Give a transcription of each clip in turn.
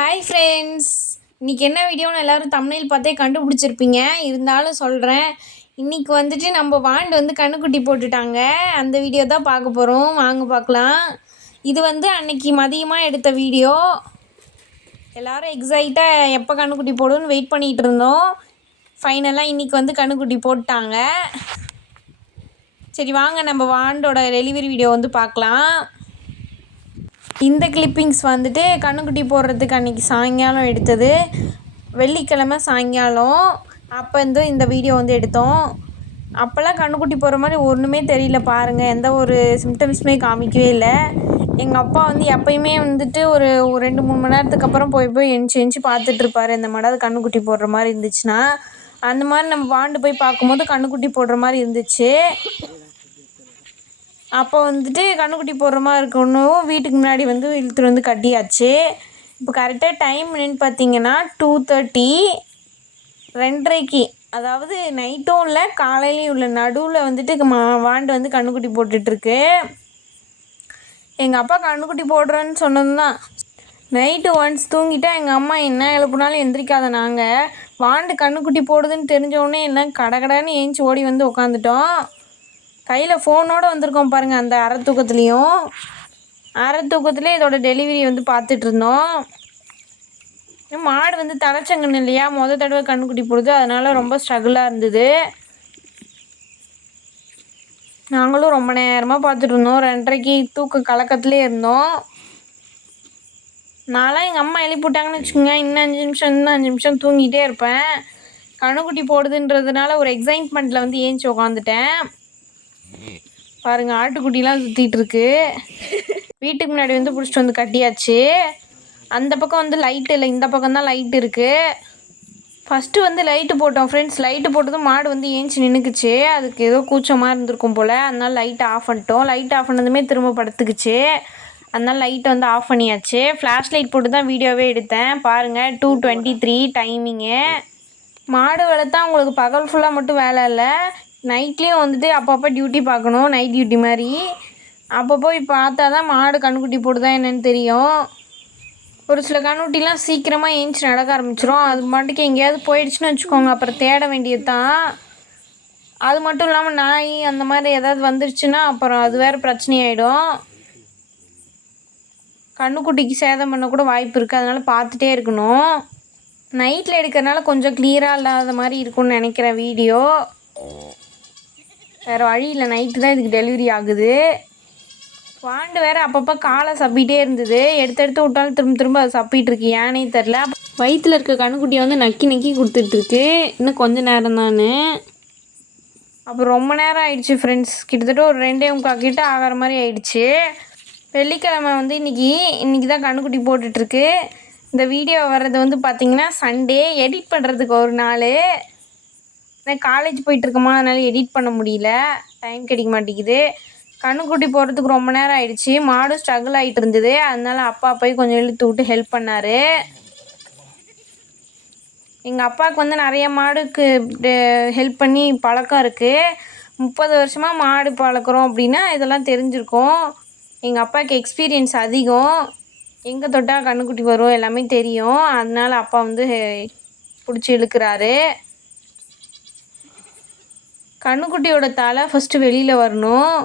Hi friends இன்றைக்கி என்ன வீடியோன்னு எல்லோரும் தமிழில் பார்த்தே கண்டுபிடிச்சிருப்பீங்க. இருந்தாலும் சொல்கிறேன் இன்றைக்கி வந்துட்டு நம்ம வாண்டு வந்து கண்ணுக்குட்டி போட்டுட்டாங்க. அந்த வீடியோ தான் பார்க்க போகிறோம் வாங்க பார்க்கலாம். இது வந்து அன்னைக்கு மதியமாக எடுத்த வீடியோ எல்லோரும் எக்ஸைட்டாக எப்போ கண்ணுக்குட்டி போடுன்னு வெயிட் பண்ணிகிட்டு இருந்தோம். ஃபைனலாக இன்றைக்கி வந்து கண்ணுக்குட்டி போட்டாங்க சரி வாங்க நம்ம வாண்டோட டெலிவரி வீடியோ வந்து பார்க்கலாம். இந்த கிளிப்பிங்ஸ் வந்துட்டு கண்ணுக்குட்டி போடுறதுக்கு அன்றைக்கி சாயங்காலம் எடுத்தது. வெள்ளிக்கிழமை சாயங்காலம். அப்போ வந்து இந்த வீடியோ வந்து எடுத்தோம். அப்போல்லாம் கண்ணுக்குட்டி போடுற மாதிரி ஒன்றுமே தெரியல பாருங்கள் எந்த ஒரு சிம்டம்ஸுமே காமிக்கவே இல்லை. எங்கள் அப்பா வந்து எப்பயுமே வந்துட்டு ஒரு ஒரு ரெண்டு மூணு மணி நேரத்துக்கு அப்புறம் போய் போய் எஞ்சி எஞ்சி பார்த்துட்ருப்பாரு இந்த மாதிரி கண்ணுக்குட்டி போடுற மாதிரி இருந்துச்சுன்னா. அந்த மாதிரி நம்ம வாண்டு போய் பார்க்கும்போது கண்ணுக்குட்டி போடுற மாதிரி இருந்துச்சு. அப்போ வந்துட்டு கன்றுக்குட்டி போடுற மாதிரி இருக்கணும். வீட்டுக்கு முன்னாடி வந்து இழுத்துட்டு வந்து கட்டியாச்சு. இப்போ கரெக்டாக டைம் என்னென்னு பார்த்தீங்கன்னா டூ தேர்ட்டி ரெண்டரைக்கு. அதாவது நைட்டும் இல்லை காலையிலையும் உள்ள நடுவில் வந்துட்டு மா வாண்டு வந்து கன்றுக்குட்டி போட்டுட்ருக்கு. எங்கள் அப்பா கன்றுக்குட்டி போடுறேன்னு சொன்னது தான் நைட்டு ஒன்ஸ் தூங்கிட்டா எங்கள் அம்மா என்ன எழுப்புனாலும் எந்திரிக்காத நாங்கள் வாண்டு கன்றுக்குட்டி போடுதுன்னு தெரிஞ்சோடனே என்ன கடகடன்னு ஏஞ்சி ஓடி வந்து உக்காந்துட்டோம். கையில் ஃபோனோடு வந்திருக்கோம் பாருங்கள் அந்த அரை தூக்கத்துலேயும். அரை தூக்கத்துலேயே இதோட டெலிவரி வந்து பார்த்துட்ருந்தோம் மாடு வந்து தலைச்சங்கன்னு இல்லையா? மொதல் தடவை கண்ணுக்குட்டி போடுது அதனால் ரொம்ப ஸ்ட்ரகிளாக இருந்தது. நாங்களும் ரொம்ப நேரமாக பார்த்துட்டு இருந்தோம். ரெண்டரைக்கு தூக்க கலக்கத்துலேயே இருந்தோம். நான்லாம் எங்கள் அம்மா எழுப்பிவிட்டாங்கன்னு வச்சுக்கோங்க இன்னும் அஞ்சு நிமிஷம் இன்னும் அஞ்சு நிமிஷம் தூங்கிட்டே இருப்பேன். கண்ணுக்குட்டி போடுதுன்றதுனால ஒரு எக்ஸைட்மெண்ட்டில் வந்து ஏஞ்சி உக்காந்துட்டேன். பாருங்கள் ஆட்டுக்குட்டிலாம் சுற்றிட்டு இருக்கு வீட்டுக்கு முன்னாடி வந்து பிடிச்சிட்டு வந்து கட்டியாச்சு. அந்த பக்கம் வந்து லைட் இல்லை இந்த பக்கம் தான் லைட் இருக்குது ஃபஸ்ட்டு வந்து லைட்டு போட்டோம் ஃப்ரெண்ட்ஸ் லைட்டு போட்டதும் மாடு வந்து ஏஞ்சி நின்றுக்குச்சு அதுக்கு ஏதோ கூச்சமாக இருந்திருக்கும் போல். அதனால் லைட் ஆஃப் பண்ணிட்டோம். லைட் ஆஃப் பண்ணதுமே திரும்ப படுத்துக்குச்சு. அதனால் லைட்டை வந்து ஆஃப் பண்ணியாச்சு. ஃப்ளாஷ் லைட் போட்டு தான் வீடியோவே எடுத்தேன். பாருங்கள் டூ டுவெண்ட்டி த்ரீ டைமிங்கு மாடு வளர்த்தா உங்களுக்கு பகல் ஃபுல்லாக மட்டும் வேலை இல்லை. நைட்லேயும் வந்துட்டு அப்பப்போ டியூட்டி பார்க்கணும் நைட் டியூட்டி மாதிரி. அப்போ போய் பார்த்தா தான் மாடு கண்ணுக்குட்டி போடுதா என்னென்னு தெரியும். ஒரு சில கண்ணுக்குட்டிலாம் சீக்கிரமாக ஏஞ்சி நடக்க ஆரம்பிச்சிரும். அது மாட்டுக்கு எங்கேயாவது போயிடுச்சுன்னு வச்சுக்கோங்க. அப்புறம் தேட வேண்டியது தான் அது மட்டும் இல்லாமல் நாய் அந்த மாதிரி ஏதாவது வந்துருச்சுன்னா அப்புறம் அது வேறு பிரச்சனையாயிடும். கண்ணுக்குட்டிக்கு சேதம் பண்ணக்கூட வாய்ப்பு இருக்குது அதனால் பார்த்துட்டே இருக்கணும். நைட்டில் எடுக்கிறனால கொஞ்சம் கிளியராக இல்லாத மாதிரி இருக்கும்னு நினைக்கிறேன் வீடியோ. வேறு வழி இல்லை நைட்டு தான் இதுக்கு டெலிவரி ஆகுது. வாண்டு வேறு அப்பப்போ காலை சப்பிகிட்டே இருந்தது. எடுத்து எடுத்து விட்டாலும் திரும்ப திரும்ப அதை சப்பிட்டு இருக்கு. ஏனே தெரில வயிற்றில் இருக்க கண்ணுக்குட்டியை வந்து நக்கி நக்கி கொடுத்துட்ருக்கு இன்னும் கொஞ்சம் நேரம் தான். அப்புறம் ரொம்ப நேரம் ஆயிடுச்சு ஃப்ரெண்ட்ஸ் கிட்டத்தட்ட ஒரு ரெண்டே முக்கால் கிட்ட ஆகிற மாதிரி ஆயிடுச்சு. வெள்ளிக்கிழமை வந்து இன்றைக்கி இன்றைக்கி தான் கண்ணுக்குட்டி போட்டுட்ருக்கு இந்த வீடியோ வர்றது வந்து பார்த்திங்கன்னா சண்டே எடிட் பண்ணுறதுக்கு ஒரு நாள். நான் காலேஜ் போயிட்டுருக்கோமா அதனால் எடிட் பண்ண முடியல. டைம் கிடைக்க மாட்டேங்குது. கண்ணுக்குட்டி போகிறதுக்கு ரொம்ப நேரம் ஆயிடுச்சு. மாடும் ஸ்ட்ரகிள் ஆகிட்டு இருந்தது. அதனால அப்பா போய் கொஞ்சம் இழுத்து விட்டு ஹெல்ப் பண்ணார். எங்கள் அப்பாவுக்கு வந்து நிறைய மாடுக்கு ஹெல்ப் பண்ணி பழக்கம் இருக்குது முப்பது வருஷமாக மாடு பழக்கிறோம் அப்படின்னா இதெல்லாம் தெரிஞ்சிருக்கும். எங்கள் அப்பாவுக்கு எக்ஸ்பீரியன்ஸ் அதிகம். எங்கே தொட்டால் கண்ணுக்குட்டி வரும் எல்லாமே தெரியும். அதனால அப்பா வந்து பிடிச்சி இழுக்கிறாரு. கண்ணுக்குட்டியோட தலை ஃபஸ்ட்டு வெளியில் வரணும்.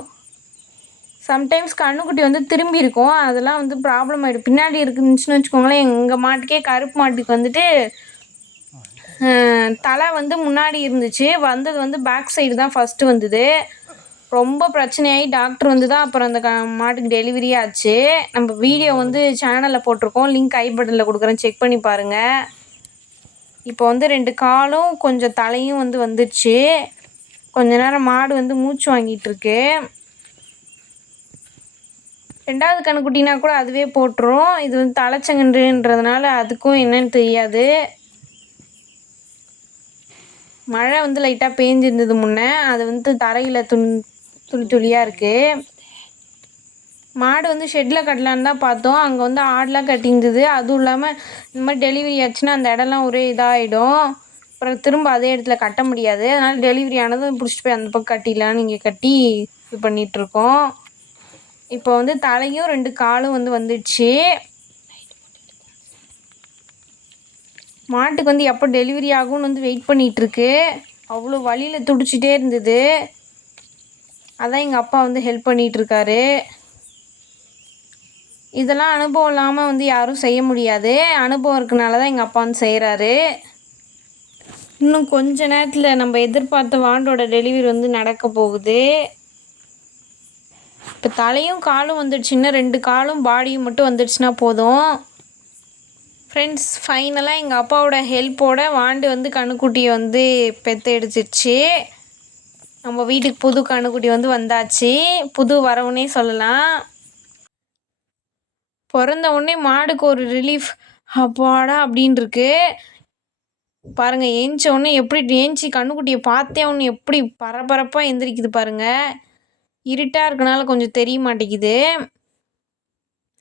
சம்டைம்ஸ் கண்ணுக்குட்டி வந்து திரும்பி இருக்கும். அதெல்லாம் வந்து ப்ராப்ளம் ஆகிடும் பின்னாடி இருந்துச்சுன்னு வச்சுக்கோங்களேன் எங்கள் மாட்டுக்கே கருப்பு மாட்டுக்கு வந்துட்டு தலை வந்து முன்னாடி இருந்துச்சு. வந்தது வந்து பேக் சைடு தான் ஃபஸ்ட்டு வந்தது. ரொம்ப பிரச்சனையாகி டாக்டர் வந்து தான் அப்புறம் அந்த க மாட்டுக்கு டெலிவரி ஆச்சு. நம்ம வீடியோ வந்து சேனலில் போட்டிருக்கோம். லிங்க் ஐ பட்டனில் கொடுக்குறேன். செக் பண்ணி பாருங்கள் இப்போ வந்து ரெண்டு காலும் கொஞ்சம் தலையும் வந்து வந்துடுச்சு கொஞ்ச நேரம் மாடு வந்து மூச்சு வாங்கிட்டுருக்கு ரெண்டாவது கண்ணுக்குட்டினா கூட அதுவே போட்டுரும். இது வந்து தலைச்சங்கன்றுன்றதுனால அதுக்கும் என்னன்னு தெரியாது. மழை வந்து லைட்டாக பேஞ்சிருந்தது முன்னே. அது வந்து தரையில் துணி துளி துளியாக இருக்குது மாடு வந்து ஷெட்டில் கட்டலான்னு தான் பார்த்தோம். அங்கே வந்து ஆடெலாம் கட்டியிருந்தது. அதுவும் இல்லாமல் இந்த மாதிரி டெலிவரி ஆச்சுன்னா அந்த இடம்லாம் ஒரே இதாகிடும் அப்புறம் திரும்ப அதே இடத்துல கட்ட முடியாது. அதனால் டெலிவரி ஆனதும் பிடிச்சிட்டு போய் அந்த பக்கம் கட்டிடலான்னு இங்கே கட்டி இது பண்ணிகிட்ருக்கோம் இப்போ வந்து தலையும் ரெண்டு காலும் வந்து வந்துடுச்சு. மாட்டுக்கு வந்து எப்போ டெலிவரி ஆகும்னு வந்து வெயிட் பண்ணிகிட்ருக்கு அவ்வளோ வலியில் துடிச்சிட்டே இருந்தது. அதான் எங்கள் அப்பா வந்து ஹெல்ப் பண்ணிகிட்ருக்காரு இதெல்லாம் அனுபவம் இல்லாமல் வந்து யாரும் செய்ய முடியாது. அனுபவம் இருக்கனால தான் எங்கள் அப்பா வந்து செய்கிறாரு இன்னும் கொஞ்ச நேரத்தில் நம்ம எதிர்பார்த்த வாண்டோட டெலிவரி வந்து நடக்க போகுது. இப்போ தலையும் காலும் வந்துடுச்சுன்னா ரெண்டு காலும் பாடியும் மட்டும் வந்துடுச்சுன்னா போதும். ஃப்ரெண்ட்ஸ் ஃபைனலாக எங்கள் அப்பாவோட ஹெல்ப்போட வாண்டு வந்து கண்ணுக்குட்டியை வந்து பெத்த எடுத்துருச்சு நம்ம வீட்டுக்கு புது கண்ணுக்குட்டி வந்து வந்தாச்சு. புது வரவுனே சொல்லலாம். பிறந்த உடனே மாடுக்கு ஒரு ரிலீஃப் அப்பாடா அப்படின்ருக்கு. பாருங்கள் பாருங்க ஏஞ்ச உடனே எப்படி ஏஞ்சி கண்ணுக்குட்டியை பார்த்தே ஒன்று எப்படி பரபரப்பாக எந்திரிக்குது பாருங்க. இருட்டாக இருக்கனால கொஞ்சம் தெரிய மாட்டேங்குது.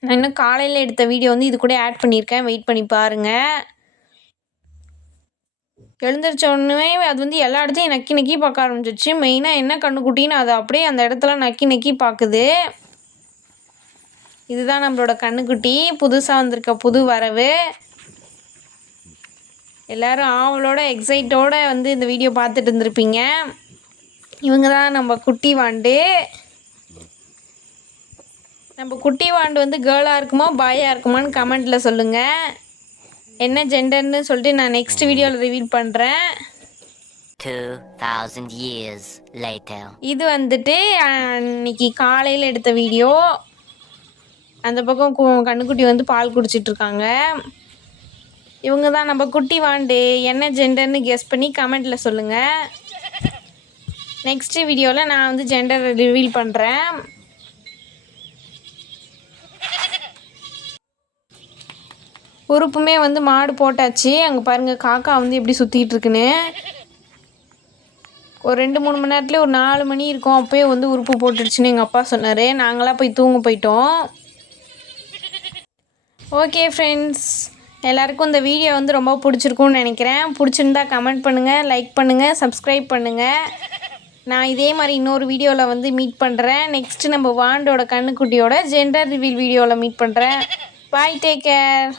நான் இன்னும் காலையில் எடுத்த வீடியோ வந்து இது கூட ஆட் பண்ணியிருக்கேன் வெயிட் பண்ணி பாருங்கள் எழுந்திரிச்ச உடனே அது வந்து எல்லா இடத்தையும் நக்கி நக்கி பார்க்க ஆரம்பிச்சிச்சு மெயினாக என்ன கண்ணுக்குட்டின்னு அதை அப்படியே அந்த இடத்துல நக்கி நக்கி பார்க்குது. இதுதான் நம்மளோட கண்ணுக்குட்டி. புதுசாக வந்திருக்க புது வரவு. எல்லாரும் ஆவலோட எக்ஸைட்டோட வந்து இந்த வீடியோ பார்த்துட்டு இருந்திருப்பீங்க. இவங்க தான் நம்ம குட்டி வாண்டு. நம்ம குட்டி வாண்டு வந்து கேர்ளாக இருக்குமா பாயாக இருக்குமான்னு கமெண்ட்டில் சொல்லுங்கள் என்ன ஜெண்டர்னு சொல்லிட்டு நான் நெக்ஸ்ட் வீடியோவில் ரிவீல் பண்ணுறேன் 2,000 years later. இது வந்துட்டு அன்னைக்கு காலையில் எடுத்த வீடியோ அந்த பக்கம் கண்ணுக்குட்டி வந்து பால் குடிச்சிட்டு இருக்காங்க. இவங்க தான் நம்ம குட்டி வாண்டு. என்ன ஜெண்டர்னு கெஸ் பண்ணி கமெண்ட்டில் சொல்லுங்கள் நெக்ஸ்ட் வீடியோவில் நான் வந்து ஜெண்டர் ரிவீல் பண்ணுறேன் உறுப்புமே வந்து மாடு போட்டாச்சு. அங்கே பாருங்கள் காக்கா வந்து எப்படி சுற்றிக்கிட்டு இருக்குன்னு. ஒரு ரெண்டு மூணு மணி நேரத்துலேயே ஒரு நாலு மணி இருக்கும். அப்போயே வந்து உறுப்பு போட்டுடுச்சுன்னு எங்கள் அப்பா சொன்னார். நாங்களாம் போய் தூங்க போயிட்டோம். ஓகே ஃப்ரெண்ட்ஸ் எல்லாருக்கும் இந்த வீடியோ வந்து ரொம்ப பிடிச்சிருக்கும்னு நினைக்கிறேன். பிடிச்சிருந்தா கமெண்ட் பண்ணுங்கள் லைக் பண்ணுங்கள் சப்ஸ்கிரைப் பண்ணுங்கள் நான் இதே மாதிரி இன்னொரு வீடியோவில் வந்து மீட் பண்ணுறேன் நெக்ஸ்ட்டு நம்ம வாண்டோட கண்ணுக்குட்டியோட ஜெண்டர் ரிவீல் வீடியோவில் மீட் பண்ணுறேன் பாய் டேக் கேர்